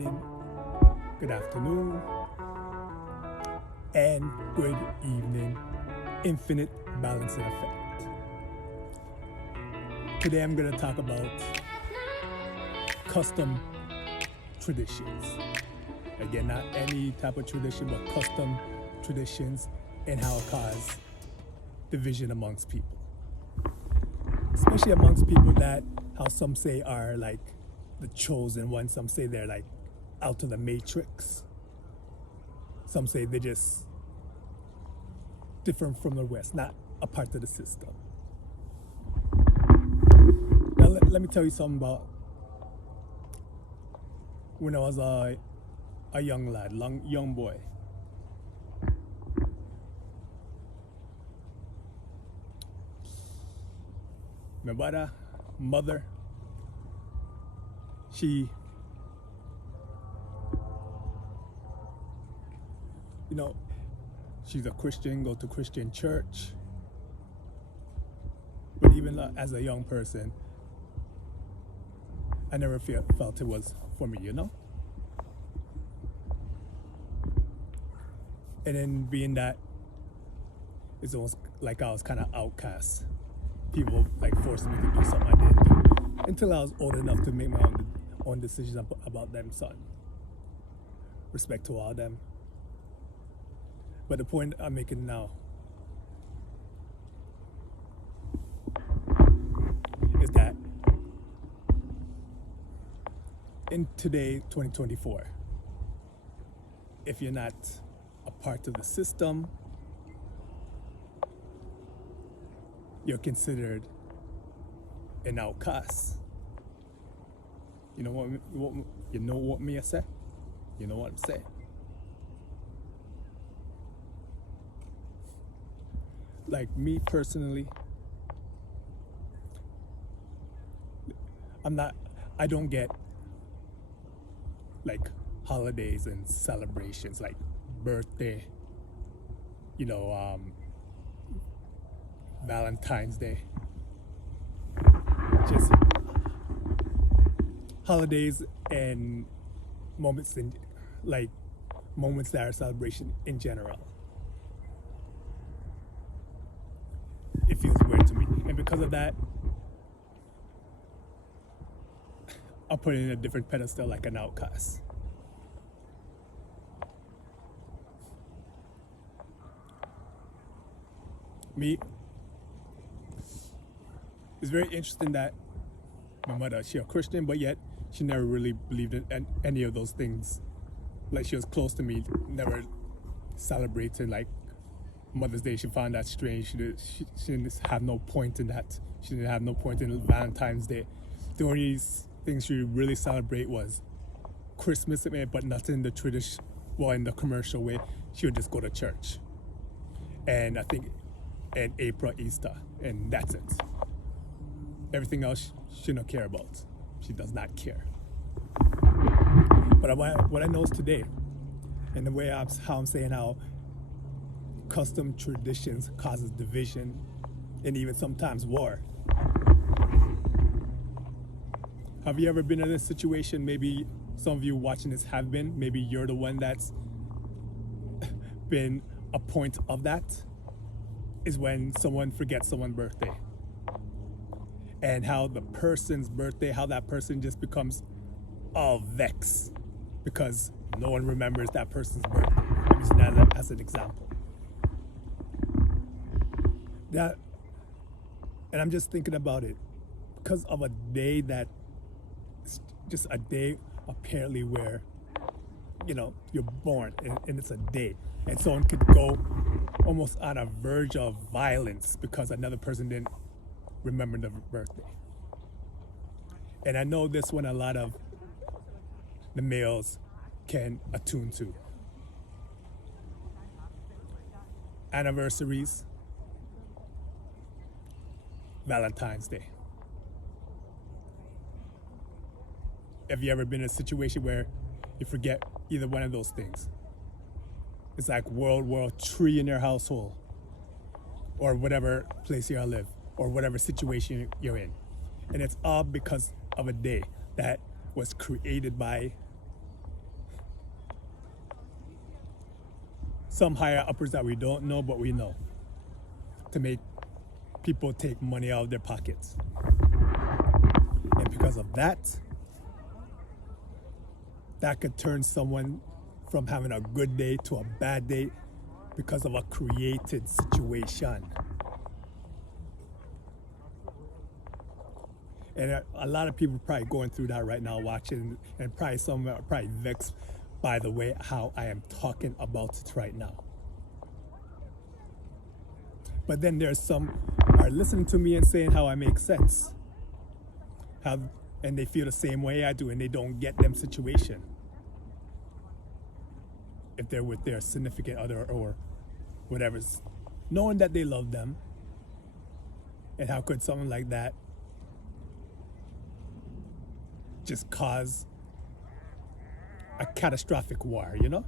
evening, good afternoon, and good evening, Infinite Balancing Effect. Today I'm going to talk about custom traditions. Again, not any type of tradition, but custom traditions and how it causes division amongst people. Especially amongst people that, how some say are like the chosen one, some say they're like out of the matrix. Some say they're just different from the West, not a part of the system. Now let me tell you something about when I was a young lad, young boy. My mother, she, she's a Christian, go to Christian church. But even as a young person, I never felt it was for me, And then being that, it's almost like I was kind of outcast. People like forced me to do something I didn't do until I was old enough to make my own decisions about them, son. Respect to all of them. But the point I'm making now is that in today, 2024, if you're not a part of the system, you're considered an outcast. You know what me I say? You know what I'm saying? Like me personally, I don't get like holidays and celebrations like birthday, Valentine's Day. Just holidays and moments that are celebration in general. It feels weird to me. And because of that, I'm put in a different pedestal like an outcast. Me, it's very interesting that my mother, she's a Christian, but yet she never really believed in any of those things. Like she was close to me, never celebrated like Mother's Day. She found that strange. She didn't have no point in that. She didn't have no point in Valentine's Day. The only things she really celebrate was Christmas, but not in the tradition, in the commercial way. She would just go to church. And I think in April, Easter, and that's it. Everything else she don't care about. She does not care. But what I know is today, and the way how I'm saying how custom traditions causes division and even sometimes war. Have you ever been in a situation, maybe some of you watching this have been, maybe you're the one that's been a point of that, is when someone forgets someone's birthday. And how the person's birthday, how that person just becomes all vexed because no one remembers that person's birthday. I'm using that as an example. And I'm just thinking about it because of a day that, just a day apparently where, you're born and it's a day. And someone could go almost on a verge of violence because another person didn't remember the birthday. And I know this one a lot of the males can attune to. Anniversaries, Valentine's Day. Have you ever been in a situation where you forget either one of those things? It's like World War III in your household, or whatever place you live, or whatever situation you're in. And it's all because of a day that was created by some higher uppers that we don't know, but we know, to make people take money out of their pockets. And because of that, that could turn someone from having a good day to a bad day because of a created situation. And a lot of people are probably going through that right now, watching, and probably some are probably vexed by the way how I am talking about it right now. But then there's some are listening to me and saying how I make sense, and they feel the same way I do, and they don't get them situation if they're with their significant other or whatever, knowing that they love them. And how could something like that just cause a catastrophic war, you know?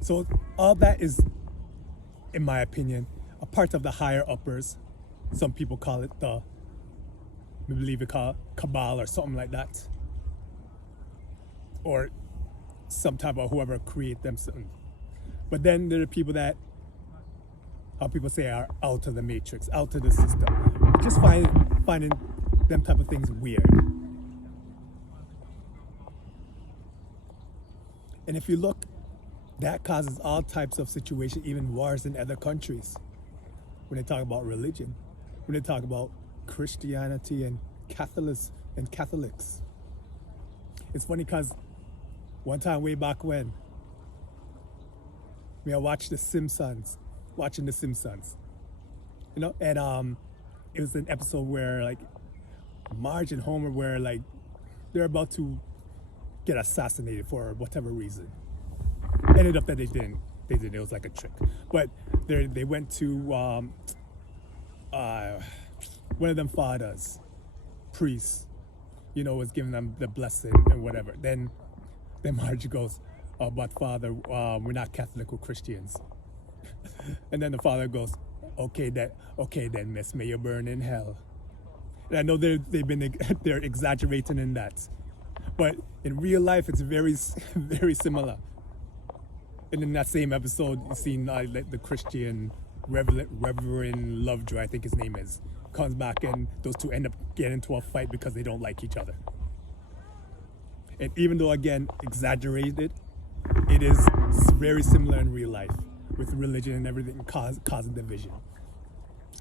So all that is, in my opinion, a part of the higher uppers. Some people call it I believe it called cabal or something like that, or some type of whoever create them something. But then there are people that, how people say, are out of the matrix, out of the system. Just finding them type of things weird. And if you look, that causes all types of situations, even wars in other countries. When they talk about religion, when they talk about Christianity and Catholics. It's funny because one time way back when, I watched watching The Simpsons, you know, and it was an episode where like Marge and Homer were like, they're about to get assassinated for whatever reason. Ended up that they didn't. It was like a trick. But they went to one of them fathers, priests, you know, was giving them the blessing and whatever. Then Marge goes, "Oh, but Father, we're not Catholic, we're Christians." And then the father goes, "Okay then, Miss, may you burn in hell." And I know they're exaggerating in that, but in real life, it's very, very similar. And in that same episode, you see the Christian Reverend Lovejoy, I think his name is, comes back, and those two end up getting into a fight because they don't like each other. And even though, again, exaggerated, it is very similar in real life with religion and everything causing division.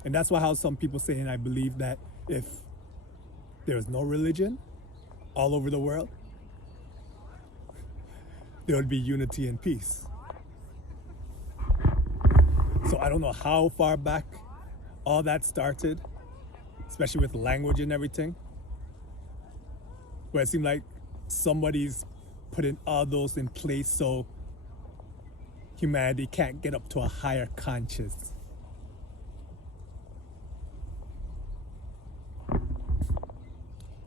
And that's why how some people say, and I believe that if there was no religion all over the world, there would be unity and peace. So I don't know how far back all that started, especially with language and everything, but it seemed like somebody's putting all those in place so humanity can't get up to a higher conscious.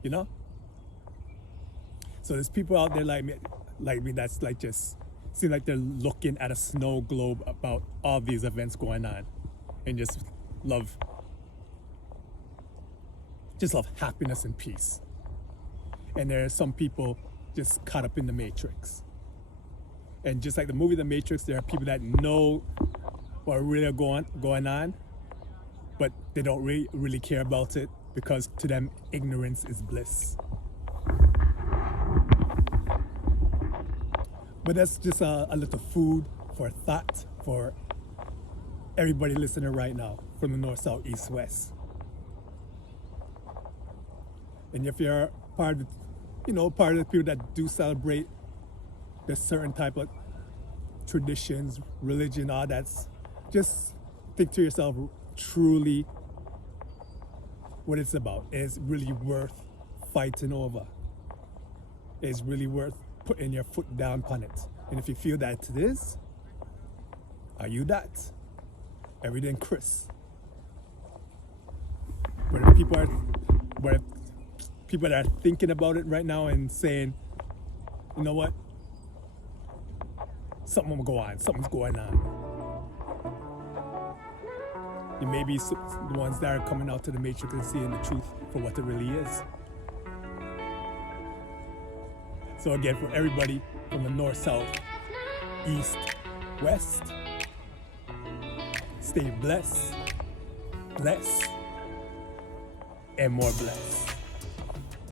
You know? So there's people out there like me that's like just seem like they're looking at a snow globe about all these events going on and just love happiness and peace. And there are some people just caught up in the Matrix. And just like the movie The Matrix, there are people that know what really going on, but they don't really care about it because to them, ignorance is bliss. But that's just a little food for thought for everybody listening right now from the north, south, east, west. And if you're part of the people that do celebrate the certain type of traditions, religion, all that's, just think to yourself truly what it's about. Is really worth fighting over? Is really worth putting your foot down on it? And if you feel that it is, are you that? Everything Chris. But if people that are thinking about it right now and saying, you know what, something's going on. You may be the ones that are coming out to the Matrix and seeing the truth for what it really is. So again, for everybody from the north, south, east, west, stay blessed, and more blessed.